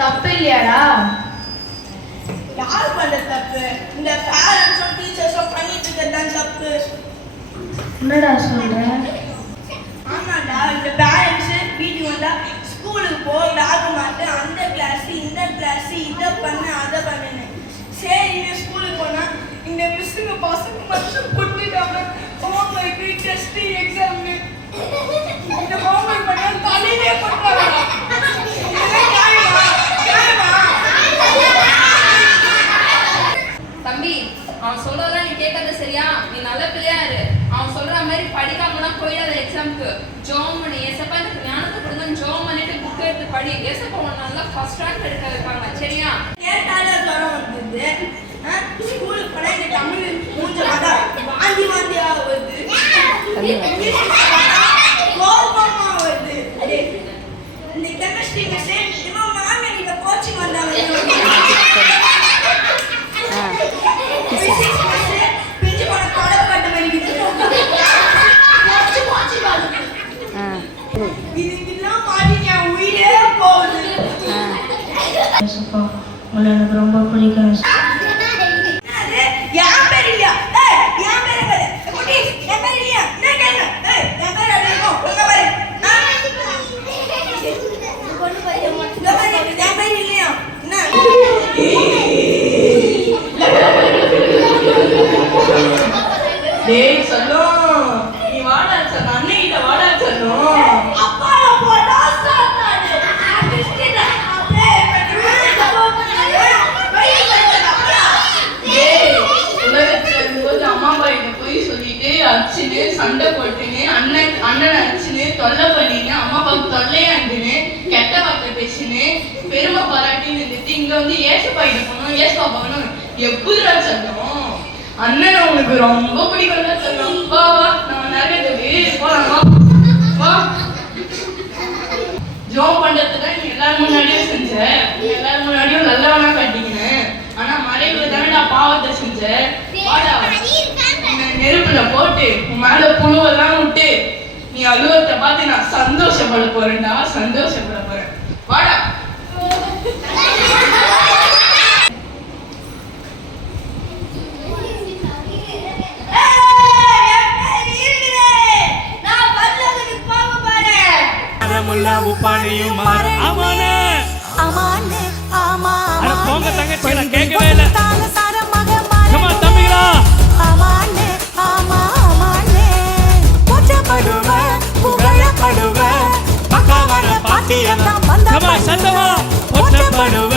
தப்பு இல்லையாடா? யார் பண்ண தப்பு? இந்த பேரண்ட்ஸும் டீச்சர்ஸும் பண்ணிட்டு இருக்கிறது தப்பு. என்னடா சொல்ற? ஆமாடா, இந்த பேரண்ட்ஸ் வீட்டுக்கு வந்தா ஸ்கூலுக்கு போ, பேக் மாட்டு, அந்த கிளாஸ் இந்த கிளாஸ், இதை பண்ணு அதை பண்ணுன்னு. சரி ஸ்கூலுக்கு போனா இந்த மிஸ்ஸுங்க பசங்க மட்டும் கொடுத்துட்டாங்க ஹோம்ஒர்க், டெஸ்ட், எக்ஸாம்னு. இந்த ஹோம்ஒர்க் பண்ணா தலையிலே பண்றாங்க. தம்பி, அவன் சொல்றதெல்லாம் நீ கேட்கறது சரியா? நீ நல்ல பிள்ளையா இரு. அவன் சொல்ற மாதிரி படிக்காமலாம் போயிடாத எக்ஸாமுக்கு. ஜோம் பண்ணி ஏசப்பா எனக்கு ஞானத்தை கொடுங்க, ஜோம் பண்ணிட்டு புக் எடுத்து படி. ஏசப்பா உன் நல்லா ஃபர்ஸ்ட் ரேங்க் எடுக்க வைப்பாங்க, சரியா? கேட்டாலே ஜுரம் வந்துது. ஸ்கூலுக்கு போனா இந்த தமிழ் மூஞ்ச பார்த்தா வாந்தி வாந்தியா வருது, கோபமா வருது. இந்த கெமிஸ்ட்ரி மிஸ் இவன் மாமி இந்த கோச்சிங் வந்தாங்க, பிஞ்சு போன தொடக்க கட்ட மாதிரி இதுக்கெல்லாம் பாட்டி என் உயிரே போகுது. உங்களை எனக்கு ரொம்ப பிடிக்கும். என் பேர் இல்லையா? என் பேர் என் பேர் இல்லையா? என்ன கேளுங்க? என் பேர் அடிக்கும் உங்க பேரு என் பேர் இல்லையா? என்ன டேய் சொல்லும், நீ வாடா சொல்லும், அண்ணன் கிட்ட வாடா சொல்லும். அப்பா போடா சாத்தானே அடிச்சிட்டா அப்பே டேய் உலகத்துல இருக்கும்போது அம்மா அப்பா கிட்ட போய் சொல்லிட்டு அடிச்சுன்னு சண்டை போட்டுன்னு அண்ணனை அடிச்சுன்னு தொல்லை பண்ணின்னு அம்மா அப்பாவுக்கு தொல்லையாண்டுன்னு கெட்ட வார்த்தை பேசின்னு பெருமை பாராட்டின்னு இருந்துட்டு இங்க வந்து ஏசப்பா கிட்ட போகணும், ஏசப்பா பார்க்கணும். எப்படிடா சொல்லும்? அண்ணனை உனக்கு ரொம்ப பிடிக்கும்ல சொல்லும். வா வா நம்ம நரகத்துக்கு போலாம், வா. ஜோம் பண்றதுதான் நீ எல்லாரும் முன்னாடியும் செஞ்ச, நீ எல்லாரும் முன்னாடியும் நல்லவனா காட்டிக்கினேன். ஆனா மறைவுல தானடா பாவத்தை செஞ்ச. வாடா, நெருப்புல போட்டு உன் மேல புழுவெல்லாம் விட்டு நீ அலுவலத்தை பார்த்து நான் சந்தோஷப்பட போறேன்டா, சந்தோஷப்பட போறேன். வாடா. உப்பானியும் மாறு அமானே அமானே அமானே அட போங்க தங்கச்சி நான் கேட்கவே இல்ல தால சார மக மாறு கமா தம்பிகளா அமானே அமானே போற்றப்படுவ புகழப்படுவ பகவர பாட்டியெல்லாம் வந்த கமா சத்தமா போற்றப்படுவ